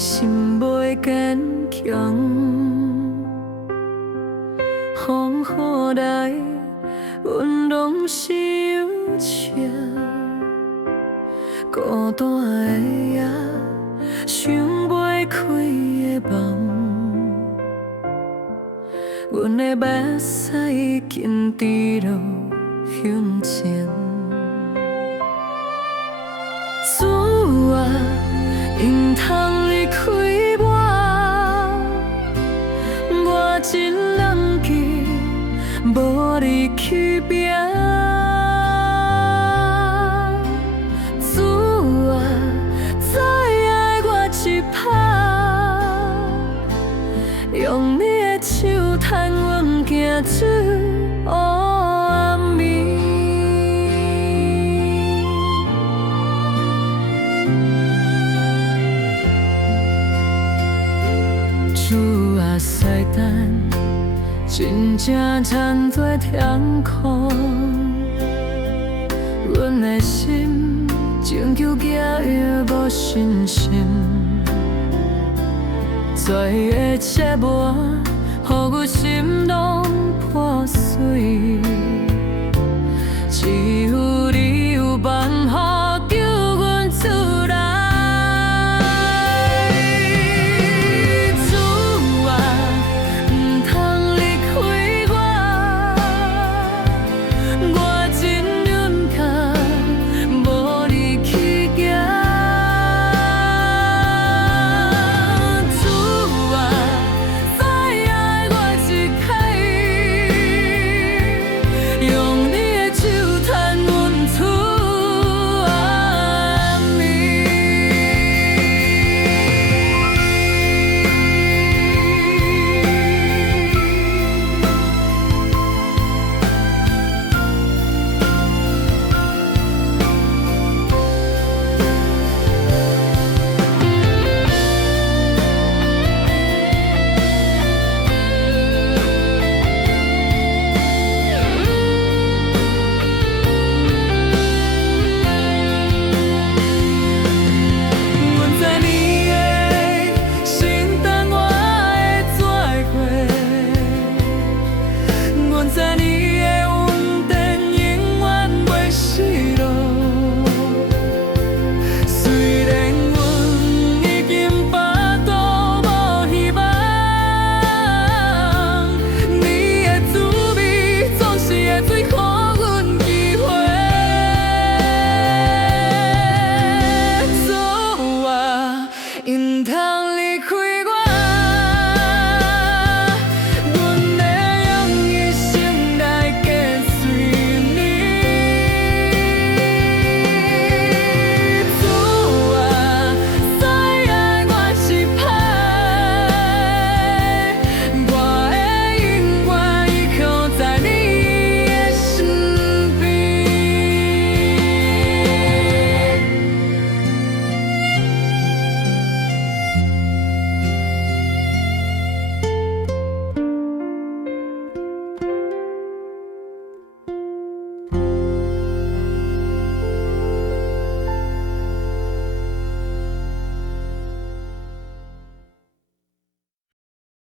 心袂坚强，风雨来，阮拢是有情。孤单的夜，想袂开的梦，阮的目屎已经滴落胸前。主啊，因通离开我真人记，无你去拼。主啊，再爱我一拍，用你的手牵阮行出黑暗暝。主啊，西单真正掺做天空，阮的心情求寄约无信心，罪的折磨，予阮心拢破碎，只有